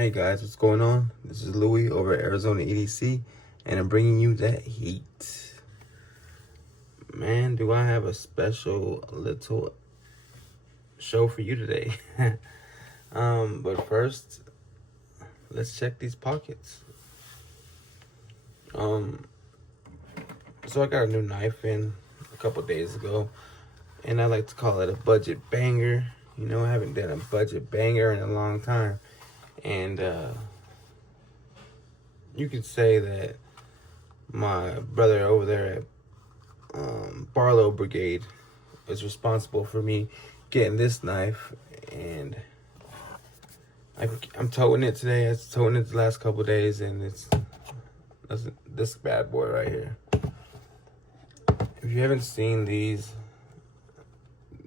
Hey guys, what's going on? This is Louie over at Arizona EDC, and I'm bringing you that heat. Man, do I have a special little show for you today. But first, let's check these pockets. So I got a new knife in a couple days ago, and I like to call it a budget banger. You know, I haven't done a budget banger in a long time. And you could say that my brother over there at Barlow Brigade is responsible for me getting this knife, and I'm toting it today. I was toting it the last couple days, and it's this bad boy right here. If you haven't seen these,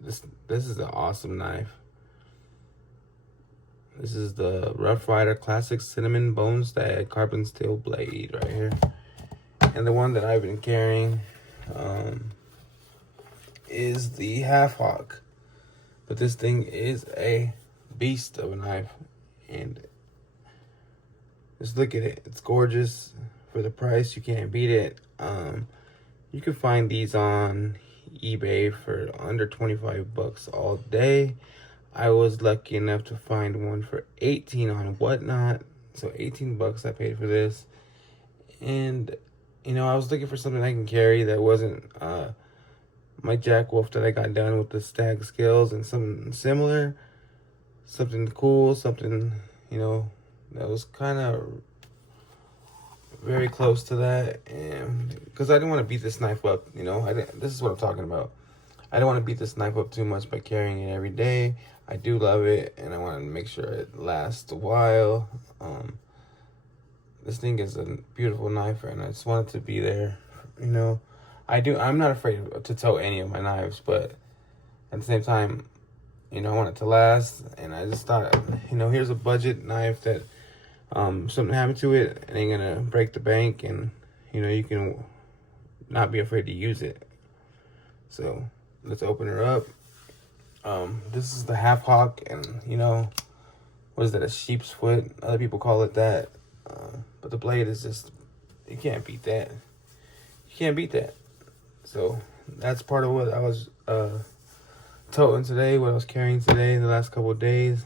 this is an awesome knife. This is the Rough Rider Classic Cinnamon Bone Stag Carbon Steel Blade right here. And the one that I've been carrying is the Half Hawk. But this thing is a beast of a knife. And just look at it. It's gorgeous. For the price, you can't beat it. You can find these on eBay for under 25 bucks all day. I was lucky enough to find one for 18 on Whatnot. So 18 bucks I paid for this. And, you know, I was looking for something I can carry that wasn't my Jack Wolf that I got done with the Stag Scales, and something similar. Something cool, something, you know, that was kind of very close to that. And because I didn't want to beat this knife up, you know, this is what I'm talking about. I don't want to beat this knife up too much by carrying it every day. I do love it, and I want to make sure it lasts a while. This thing is a beautiful knife, and I just want it to be there. You know, I'm not afraid to tow any of my knives, but at the same time, you know, I want it to last. And I just thought, you know, here's a budget knife that something happened to it, it ain't gonna break the bank, and you know, you can not be afraid to use it. So let's open her up. This is the Half Hawk, and you know, what is that, a sheep's foot? Other people call it that. But the blade is just, you can't beat that. You can't beat that. So that's part of what I was toting today, what I was carrying today the last couple of days.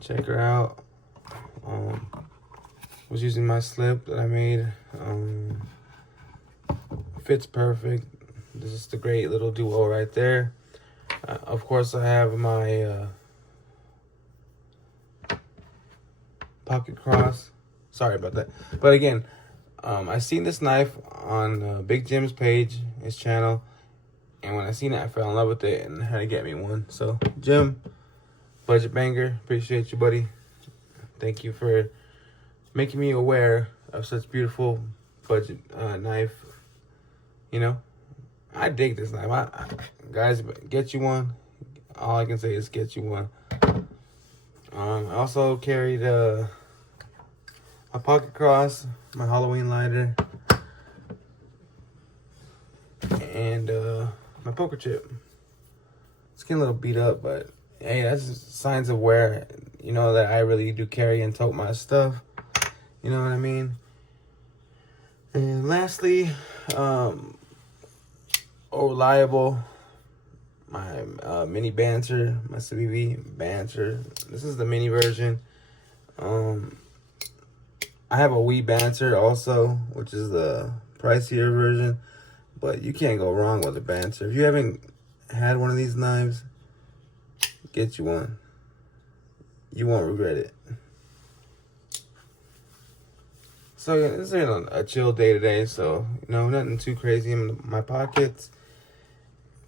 Check her out. Was using my slip that I made. Fits perfect. This is the great little duo right there. Of course, I have my pocket cross. Sorry about that. But again, I seen this knife on Big Jim's page, his channel. And when I seen it, I fell in love with it and had to get me one. So, Jim, budget banger. Appreciate you, buddy. Thank you for making me aware of such beautiful budget knife. You know, I dig this knife. Guys, get you one. All I can say is get you one. I also carried my pocket cross, my Halloween lighter, and my poker chip. It's getting a little beat up, but hey, that's just signs of wear. You know, that I really do carry and tote my stuff. You know what I mean? And lastly, reliable, my mini Banter, my CBV Banter. This is the mini version. I have a wee Banter also, which is the pricier version, but you can't go wrong with a Banter. If you haven't had one of these knives, get you one. You won't regret it. So yeah, this is a chill day today, so you know, nothing too crazy in my pockets.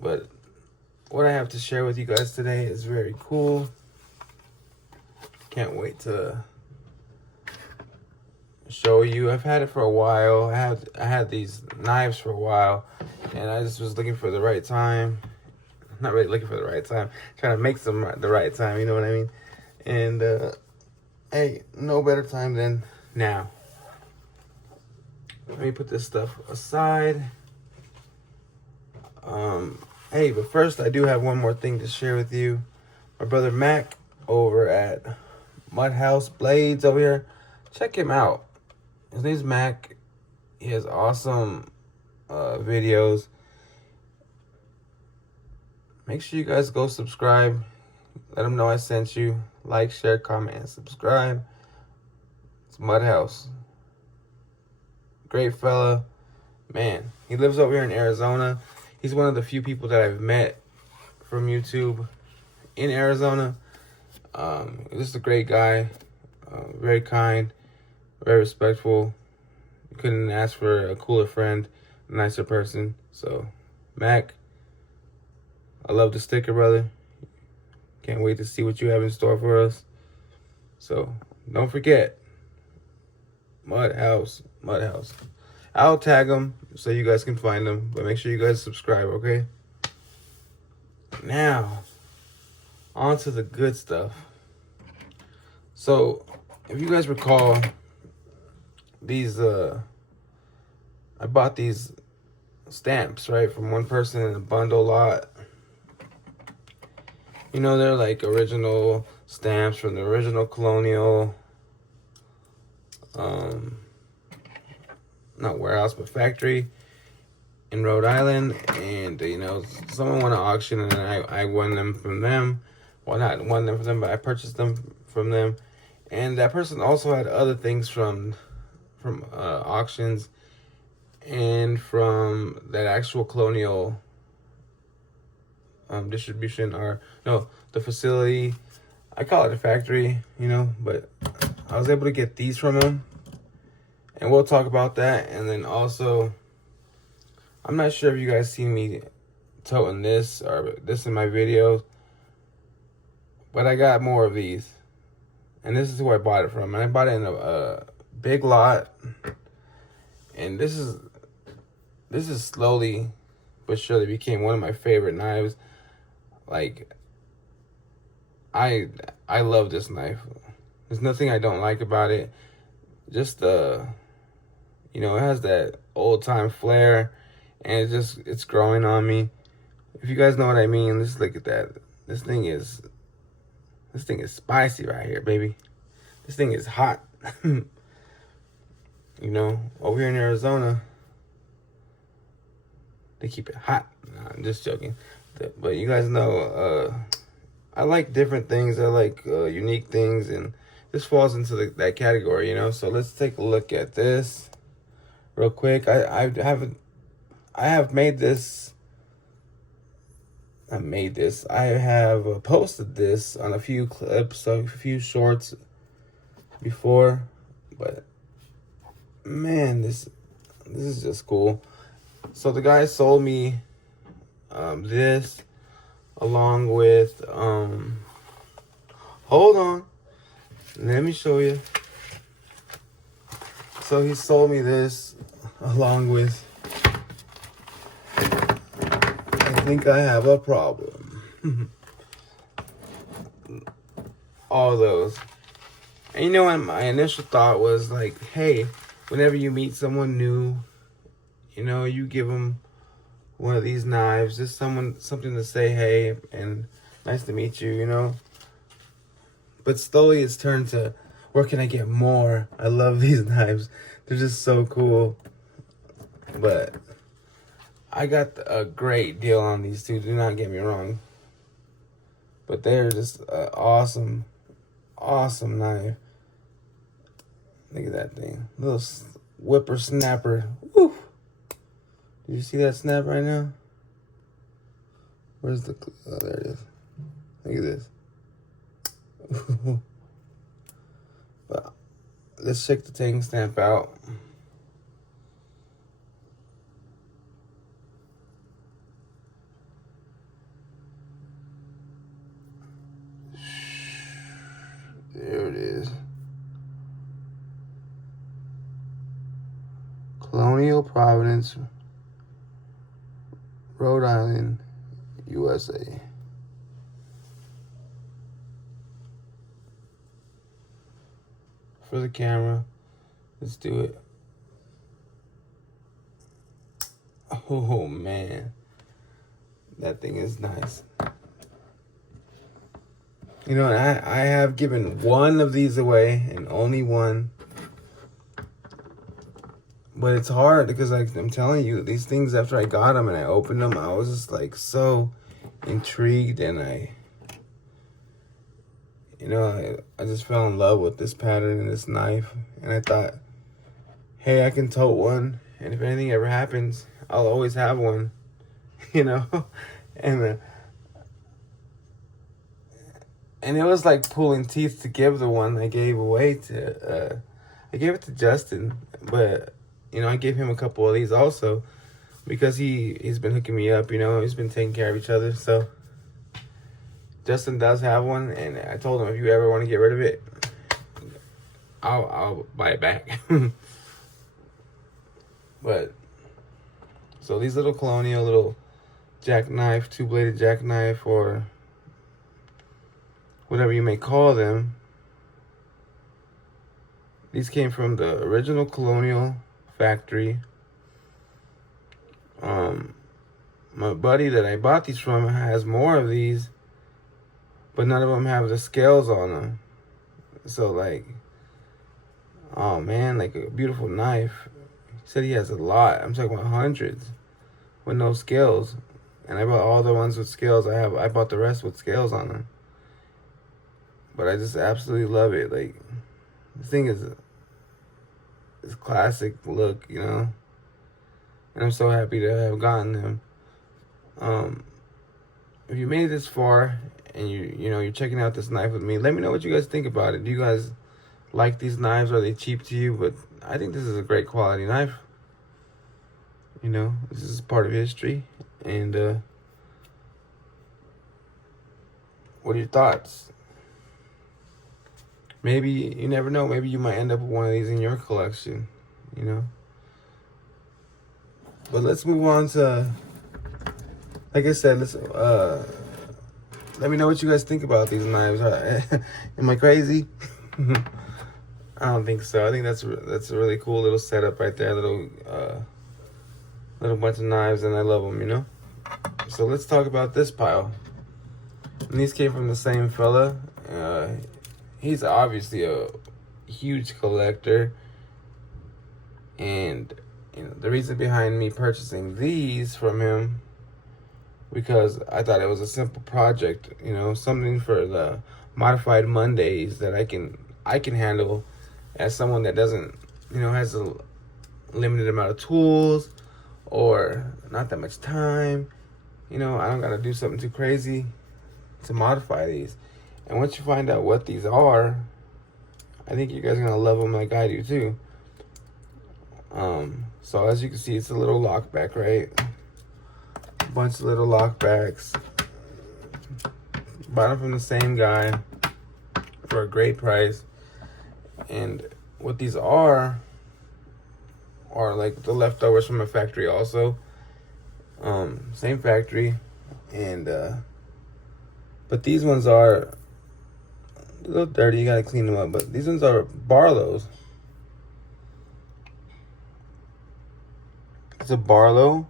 But what I have to share with you guys today is very cool. Can't wait to show you. I've had it for a while. I had these knives for a while, and I just was looking for the right time. Not really looking for the right time, trying to make some the right time, you know what I mean? And hey, no better time than now. Let me put this stuff aside. Hey, but first I do have one more thing to share with you. My brother Mac over at Mud House Blades over here. Check him out. His name's Mac. He has awesome videos. Make sure you guys go subscribe. Let him know I sent you. Like, share, comment, and subscribe. It's Mud House. Great fella. Man, he lives over here in Arizona. He's one of the few people that I've met from YouTube in Arizona. Just a great guy. Very kind. Very respectful. Couldn't ask for a cooler friend. A nicer person. So, Mac, I love the sticker, brother. Can't wait to see what you have in store for us. So, don't forget, Mud House, Mud House. I'll tag them so you guys can find them, but make sure you guys subscribe, okay? Now, on to the good stuff. So, if you guys recall, these, I bought these stamps, right, from one person in a bundle lot. You know, they're like original stamps from the original Colonial, not warehouse, but factory in Rhode Island. And, you know, someone won an auction and I won them from them. Well, not won them from them, but I purchased them from them. And that person also had other things from auctions and from that actual Colonial distribution, or no, the facility. I call it a factory, you know, but I was able to get these from him, and we'll talk about that. And then also, I'm not sure if you guys seen me toting this or this in my videos, but I got more of these, and this is who I bought it from. And I bought it in a big lot, and this is slowly but surely became one of my favorite knives. Like, I love this knife. There's nothing I don't like about it. Just you know, it has that old time flair, and it's growing on me. If you guys know what I mean, just look at that. This thing is spicy right here, baby. This thing is hot. You know, over here in Arizona, they keep it hot. Nah, I'm just joking. But you guys know, I like different things. I like unique things, and this falls into that category, you know. So let's take a look at this real quick. I have made this. I have posted this on a few clips, a few shorts before, but man, this is just cool. So the guy sold me this along with hold on, let me show you. So he sold me this along with, I think I have a problem. All those. And you know what, my initial thought was like, hey, whenever you meet someone new, you know, you give them one of these knives, just something to say hey and nice to meet you, you know. But slowly it's turned to, where can I get more? I love these knives. They're just so cool. But I got a great deal on these two, do not get me wrong. But they're just an awesome knife. Look at that thing. Little whippersnapper. Woo! Did you see that snap right now? Where's the... Oh, there it is. Look at this. But let's check the tang stamp out. There it is. Colonial, Providence, Rhode Island, USA. For the camera, let's do it. Oh man, that thing is nice. You know, I have given one of these away, and only one. But it's hard because, like, I'm telling you, these things, after I got them and I opened them, I was just like so intrigued, and I just fell in love with this pattern and this knife, and I thought, hey, I can tote one, and if anything ever happens, I'll always have one, you know, and it was like pulling teeth to give the one I gave away to. I gave it to Justin, but I gave him a couple of these also because he's been hooking me up. He's been taking care of each other, so. Justin does have one, and I told him if you ever want to get rid of it, I'll buy it back. But so these little Colonial little jackknife, two-bladed jackknife, or whatever you may call them, these came from the original Colonial factory. My buddy that I bought these from has more of these, but none of them have the scales on them. So, like, oh man, like a beautiful knife. He said he has a lot. I'm talking about hundreds with no scales. And I bought all the ones with scales. I bought the rest with scales on them. But I just absolutely love it. Like, this thing is classic look, And I'm so happy to have gotten them. If you made it this far and you're checking out this knife with me, let me know what you guys think about it. Do you guys like these knives? Are they cheap to you? But I think this is a great quality knife. This is part of history. And what are your thoughts? Maybe, you never know, maybe you might end up with one of these in your collection, But let's move on to, like I said, let me know what you guys think about these knives. Am I crazy? I don't think so. I think that's a really cool little setup right there. Little bunch of knives, and I love them, So let's talk about this pile. And these came from the same fella. He's obviously a huge collector. And, the reason behind me purchasing these from him, because I thought it was a simple project, something for the modified Mondays that I can handle as someone that doesn't, has a limited amount of tools or not that much time. I don't got to do something too crazy to modify these. And once you find out what these are, I think you guys are going to love them like I do too. So as you can see, it's a little lockback, right? A bunch of little lockbacks. Bought them from the same guy for a great price. And what these are like the leftovers from a factory also. Same factory. And but these ones are a little dirty, you gotta clean them up. But these ones are Barlows. It's a Barlow,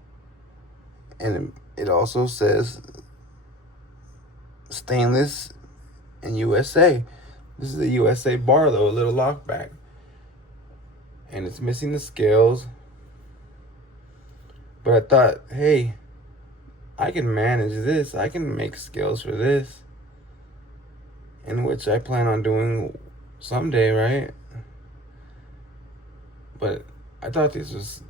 and it also says stainless and USA. This is a USA Barlow, a little lockback. And it's missing the scales. But I thought, hey, I can manage this. I can make scales for this. In which I plan on doing someday, right? But I thought this was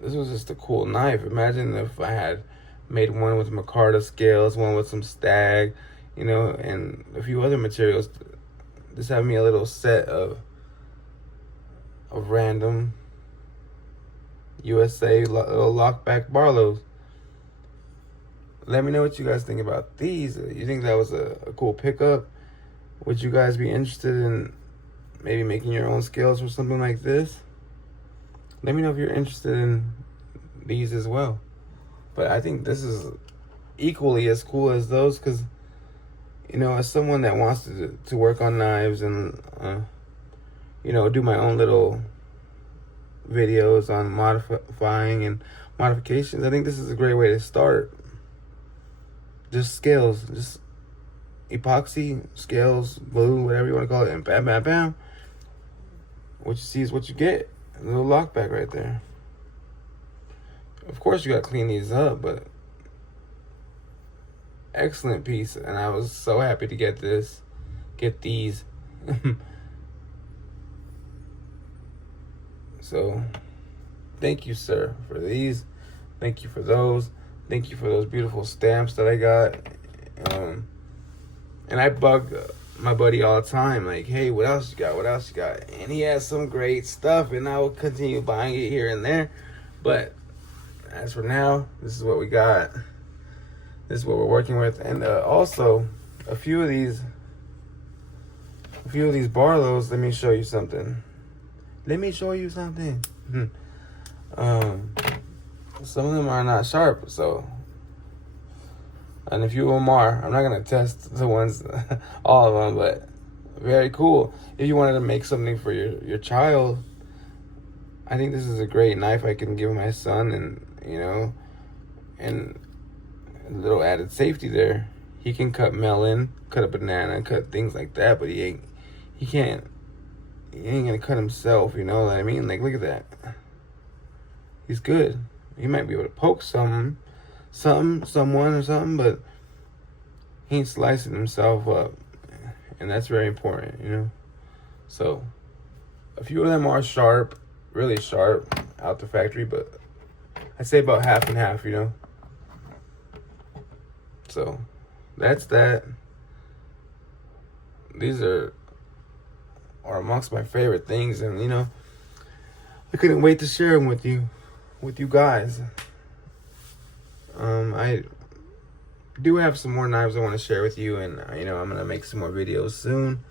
just a cool knife. Imagine if I had made one with micarta scales, one with some stag, and a few other materials. Just have me a little set of random USA little lockback Barlows. Let me know what you guys think about these. You think that was a cool pickup? Would you guys be interested in maybe making your own scales for something like this? Let me know if you're interested in these as well. But I think this is equally as cool as those, because as someone that wants to work on knives and do my own little videos on modifying and modifications, I think this is a great way to start. Just scales, just epoxy, scales, glue, whatever you want to call it, and bam, bam, bam. What you see is what you get. A little lockback right there. Of course, you got to clean these up, but excellent piece. And I was so happy to get these. So, thank you, sir, for these. Thank you for those. Thank you for those beautiful stamps that I got. And I bug my buddy all the time, like, hey, what else you got? What else you got? And he has some great stuff, and I will continue buying it here and there. But as for now, this is what we got. This is what we're working with. And also, a few of these Barlows, let me show you something. Some of them are not sharp, so, and a few of them are. I'm not gonna test the ones, all of them, but very cool. If you wanted to make something for your child, I think this is a great knife I can give my son, and and a little added safety there. He can cut melon, cut a banana, cut things like that, but he ain't gonna cut himself, you know what I mean? Like, look at that. He's good. He might be able to poke someone or something, but he ain't slicing himself up. And that's very important, So, a few of them are sharp, really sharp, out the factory, but I'd say about half and half, So, that's that. These are amongst my favorite things, and, I couldn't wait to share them with you guys. I do have some more knives I want to share with you, and I'm gonna make some more videos soon.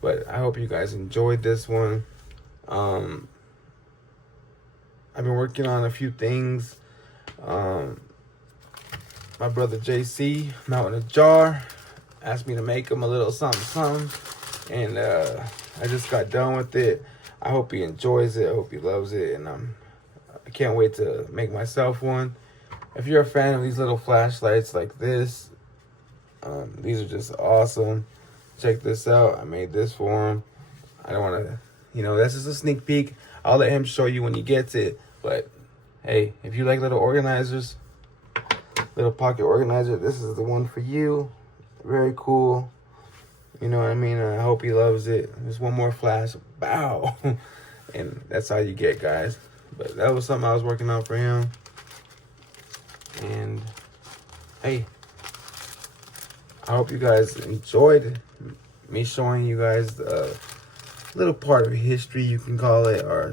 But I hope you guys enjoyed this one. I've been working on a few things. My brother JC, Mountain of Jar, asked me to make him a little something, and I just got done with it. I hope he enjoys it. I hope he loves it, and I can't wait to make myself one. If you're a fan of these little flashlights like this, these are just awesome. Check this out. I made this for him. I don't want to, that's just a sneak peek. I'll let him show you when he gets it. But, hey, if you like little organizers, little pocket organizer, this is the one for you. Very cool. You know what I mean? I hope he loves it. Just one more flash. Bow. And that's all you get, guys. But that was something I was working on for him. And, hey, I hope you guys enjoyed me showing you guys a little part of history, you can call it, or,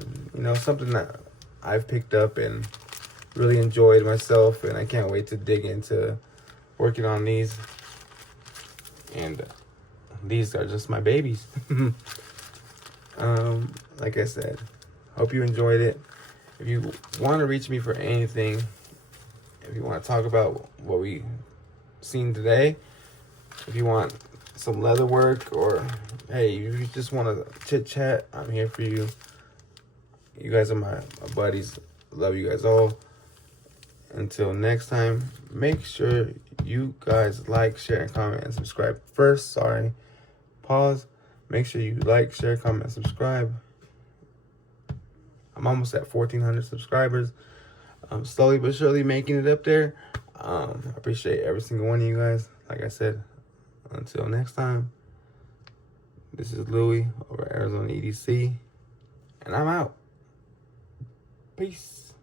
something that I've picked up and really enjoyed myself. And I can't wait to dig into working on these. And these are just my babies. Like I said, hope you enjoyed it. If you want to reach me for anything, if you want to talk about what we seen today, if you want some leather work, or hey, if you just want to chit chat, I'm here for you. You guys are my buddies. Love you guys all. Until next time, make sure you guys like, share, and comment, and subscribe. First, pause. Make sure you like, share, comment, and subscribe. I'm almost at 1,400 subscribers. I'm slowly but surely making it up there. I appreciate every single one of you guys. Like I said, until next time, this is Louie over Arizona EDC, and I'm out. Peace.